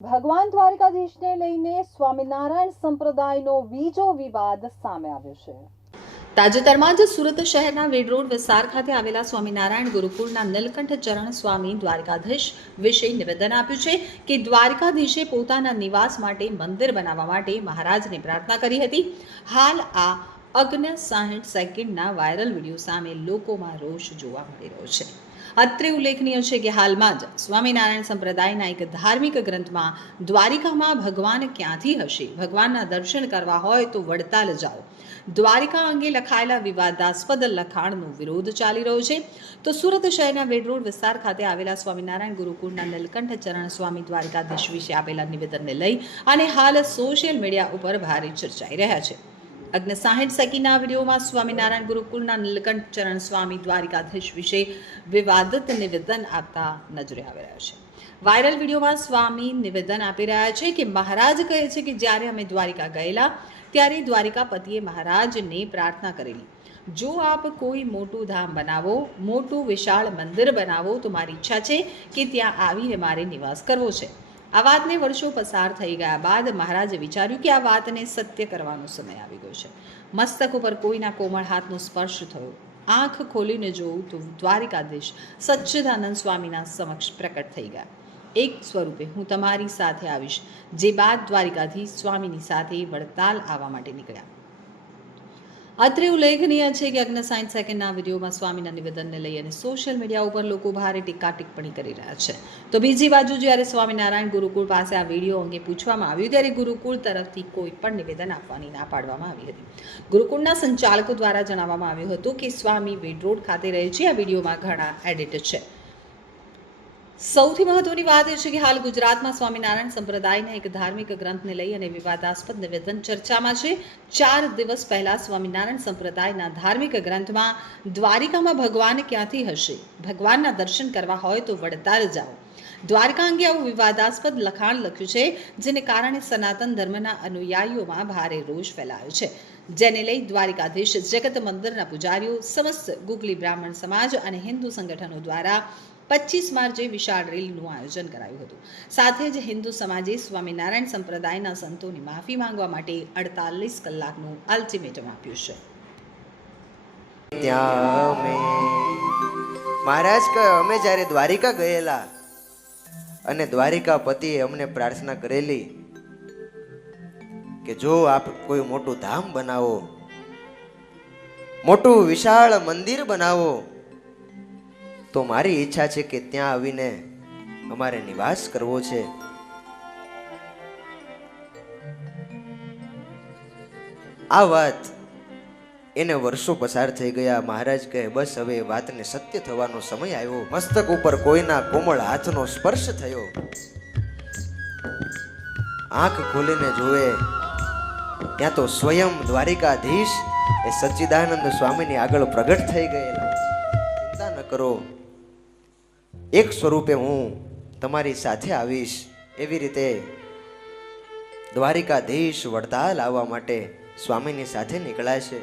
ભગવાન દ્વારકાધીશને લઈને સ્વામિનારાયણ સંપ્રદાયનો બીજો વિવાદ સામે આવ્યો છે। તાજેતરમાં જ સુરત શહેરના વેડ રોડ વિસ્તાર ખાતે આવેલા સ્વામિનારાયણ ગુરુકુળના નીલકંઠ ચરણ સ્વામી દ્વારકાધીશ વિશે નિવેદન આપ્યું છે કે દ્વારકાધીશે પોતાના નિવાસ માટે મંદિર બનાવવા માટે મહારાજને પ્રાર્થના કરી હતી। હાલ આ 60 સેકન્ડના વાયરલ વિડીયો સામે લોકોમાં રોષ જોવા મળી રહ્યો છે। અત્રે ઉલ્લેખનીય છે કે હાલમાં જ સ્વામિનારાયણ સંપ્રદાયના એક ધાર્મિક ગ્રંથમાં દ્વારિકામાં ભગવાન ક્યાંથી હશે, ભગવાનના દર્શન કરવા હોય તો વડતાલ જાઓ, દ્વારિકા અંગે લખાયેલા વિવાદાસ્પદ લખાણનો વિરોધ ચાલી રહ્યો છે। તો સુરત શહેરના વેડ રોડ વિસ્તાર ખાતે આવેલા સ્વામિનારાયણ ગુરુકુળના નીલકંઠ ચરણ સ્વામી દ્વારકાધીશ વિશે આપેલા નિવેદનને લઈ અને હાલ સોશિયલ મીડિયા ઉપર ભારે ચર્ચાઈ રહ્યા છે। 60 સેકન્ડના વિડીયોમાં સ્વામિનારાયણ ગુરુકુળના નીલકંઠ ચરણ સ્વામી દ્વારકાધીશ વિશે વિવાદિત નિવેદન આપતા નજરે આવી રહ્યા છે। વાયરલ વિડીયોમાં સ્વામી નિવેદન આપી રહ્યા છે કે મહારાજ કહે છે કે જ્યારે અમે દ્વારિકા ગયેલા ત્યારે દ્વારિકાપતિએ મહારાજને પ્રાર્થના કરેલી, જો આપ કોઈ મોટું ધામ બનાવો, મોટું વિશાળ મંદિર બનાવો તો મારી ઈચ્છા છે કે ત્યાં આવીને મારે નિવાસ કરવો છે। આ વાતને વર્ષો પસાર થઈ ગયા બાદ મહારાજે વિચાર્યું કે આ વાતને સત્ય કરવાનો સમય આવી ગયો છે। મસ્તક ઉપર કોઈના કોમળ હાથનો સ્પર્શ થયો, આંખ ખોલીને જોઉં તો દ્વારિકાધીશ સચ્ચિદાનંદ સ્વામીના સમક્ષ પ્રકટ થઈ ગયા। એક સ્વરૂપે હું તમારી સાથે આવીશ, જે બાદ દ્વારિકાધીશ સ્વામીની સાથે વડતાલ આવવા માટે નીકળ્યા। અત્રે ઉલ્લેખનીય છે કે 60 સેકન્ડના વિડીયોમાં સ્વામીના નિવેદનને લઈ અને સોશિયલ મીડિયા ઉપર લોકો ભારે ટીકા ટિપ્પણી કરી રહ્યા છે। તો બીજી બાજુ જ્યારે સ્વામિનારાયણ ગુરુકુળ પાસે આ વિડીયો અંગે પૂછવામાં આવ્યું ત્યારે ગુરુકુળ તરફથી કોઈ પણ નિવેદન આપવાની ના પાડવામાં આવી હતી। ગુરુકુળના સંચાલકો દ્વારા જણાવવામાં આવ્યું હતું કે સ્વામી વેડ રોડ ખાતે રહે છે, આ વિડીયોમાં ઘણા એડિટ છે। સૌથી મહત્વની વાત એ છે કે હાલ ગુજરાતમાં સ્વામિનારાયણ સંપ્રદાયના એક ધાર્મિક ગ્રંથને લઈ અને વિવાદાસ્પદ નિવેદન ચર્ચામાં છે। 4 દિવસ પહેલા સ્વામિનારાયણ સંપ્રદાયના ધાર્મિક ગ્રંથમાં દ્વારિકામાં ભગવાન ક્યાંથી હશે, ભગવાનના દર્શન કરવા હોય તો વડતાલ જાઓ, દ્વારકા અંગે આવું વિવાદાસ્પદ લખાણ લખ્યું છે, જેને કારણે સનાતન ધર્મના અનુયાયીઓમાં ભારે રોષ ફેલાયો છે। જેને લઈ દ્વારિકાધીશ જગત મંદિરના પૂજારીઓ, સમસ્ત ગુગલી બ્રાહ્મણ સમાજ અને હિન્દુ સંગઠનો દ્વારા 25 માર્ચે વિશાળ રેલીનું આયોજન કરાયું હતું। સાથે જ હિન્દુ સમાજે સ્વામિનારાયણ સંપ્રદાયના સંતોની માફી માંગવા માટે 48 કલાકનું અલ્ટિમેટમ આપ્યું છે। ત્યાં મહારાજ કહે અમે જ્યારે દ્વારિકા ગયેલા અને દ્વારિકાપતિએ અમને પ્રાર્થના કરેલી કે જો આપ કોઈ મોટું ધામ બનાવો, મોટું વિશાળ મંદિર બનાવો તો મારી ઈચ્છા છે કે ત્યાં આવીને અમારે નિવાસ કરવો છે। આ વાત એને વર્ષો પસાર થઈ ગયા। મહારાજ કહે બસ હવે વાતને સત્ય થવાનો સમય આવ્યો। મસ્તક ઉપર કોઈના કોમળ હાથનો સ્પર્શ થયો, આંખ ખોલીને જોવે ત્યાં તો સ્વયં દ્વારિકાધીશ એ સચ્ચિદાનંદ સ્વામીની આગળ પ્રગટ થઈ ગયેલા। ચિંતા ન કરો, એક સ્વરૂપે હું તમારી સાથે આવીશ। એવી રીતે દ્વારિકાધીશ વડતાલ આવવા માટે સ્વામીની સાથે નીકળ્યા છે।